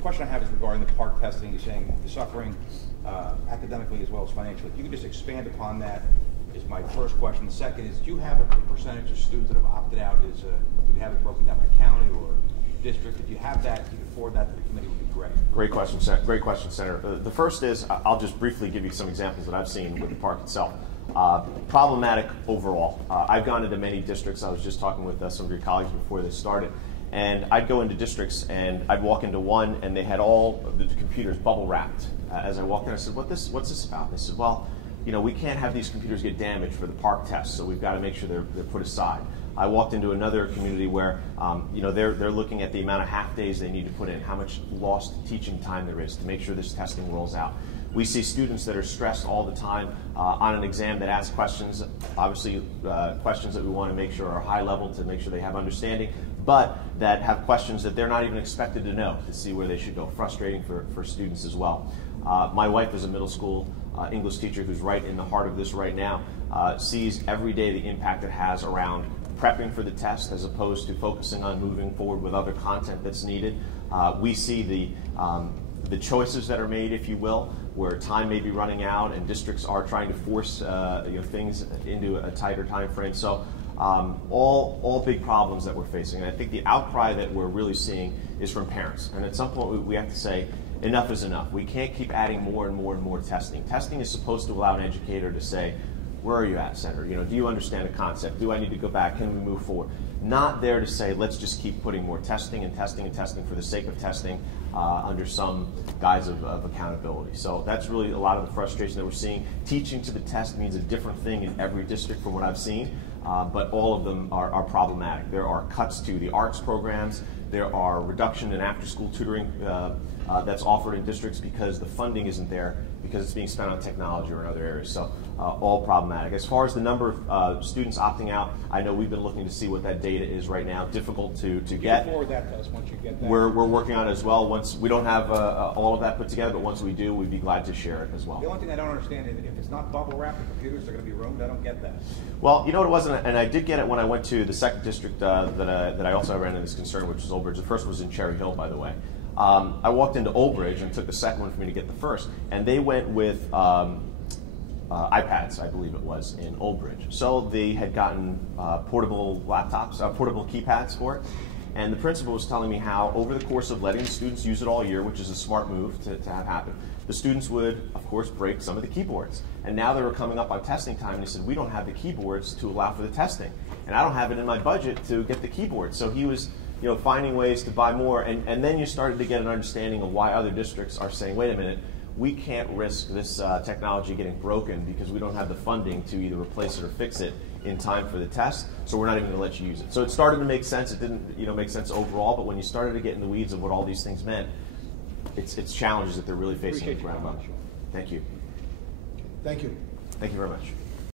question I have is regarding the PARCC testing. You're saying you're suffering academically as well as financially. If you could just expand upon that is my first question. The second is, do you have a percentage of students that have opted out? Do we have it broken down by county or district? If you have that, if you could forward that to the committee, would be great. Great question, Senator. The first is, I'll just briefly give you some examples that I've seen with the PARCC itself. Problematic overall. I've gone into many districts. I was just talking with some of your colleagues before this started. And I'd go into districts and I'd walk into one and they had all of the computers bubble wrapped. As I walked in, I said, what's this about? They said, well, you know, we can't have these computers get damaged for the PARCC test, so we've got to make sure they're put aside. I walked into another community where, you know, they're looking at the amount of half days they need to put in, how much lost teaching time there is to make sure this testing rolls out. We see students that are stressed all the time on an exam that asks questions, obviously questions that we want to make sure are high level to make sure they have understanding, but that have questions that they're not even expected to know to see where they should go. Frustrating for students as well. My wife is a middle school English teacher who's right in the heart of this right now, sees every day the impact it has around prepping for the test as opposed to focusing on moving forward with other content that's needed. We see the choices that are made, if you will, where time may be running out and districts are trying to force you know, things into a tighter time frame. So all big problems that we're facing. And I think the outcry that we're really seeing is from parents. And at some point we have to say, enough is enough. We can't keep adding more and more and more testing. Testing is supposed to allow an educator to say, where are you at, Senator? You know, do you understand a concept? Do I need to go back? Can we move forward? Not there to say, let's just keep putting more testing and testing and testing for the sake of testing under some guise of accountability. So that's really a lot of the frustration that we're seeing. Teaching to the test means a different thing in every district from what I've seen, but all of them are problematic. There are cuts to the arts programs. There are reduction in after-school tutoring that's offered in districts because the funding isn't there, because it's being spent on technology or in other areas. So all problematic. As far as the number of students opting out, I know we've been looking to see what that data is right now. Difficult to get. Forward that to us once you get that. We're working on it as well. Once we don't have all of that put together, but once we do, we'd be glad to share it as well. The only thing I don't understand is if it's not bubble wrapped, the computers are going to be ruined. I don't get that. Well, you know what it was, and I did get it when I went to the second district that I also ran into this concern, which is Old Bridge. The first was in Cherry Hill, by the way. I walked into Old Bridge and took the second one for me to get the first, and they went with iPads, I believe it was, in Old Bridge. So they had gotten portable laptops, portable keypads for it, and the principal was telling me how over the course of letting the students use it all year, which is a smart move to have happen, the students would, of course, break some of the keyboards. And now they were coming up on testing time, and he said, we don't have the keyboards to allow for the testing, and I don't have it in my budget to get the keyboard. So he was, you know, finding ways to buy more, and then you started to get an understanding of why other districts are saying, wait a minute, we can't risk this technology getting broken because we don't have the funding to either replace it or fix it in time for the test, so we're not even going to let you use it. So it started to make sense. It didn't, you know, make sense overall, but when you started to get in the weeds of what all these things meant, it's challenges that they're really facing on the ground. Thank you. Thank you. Thank you very much.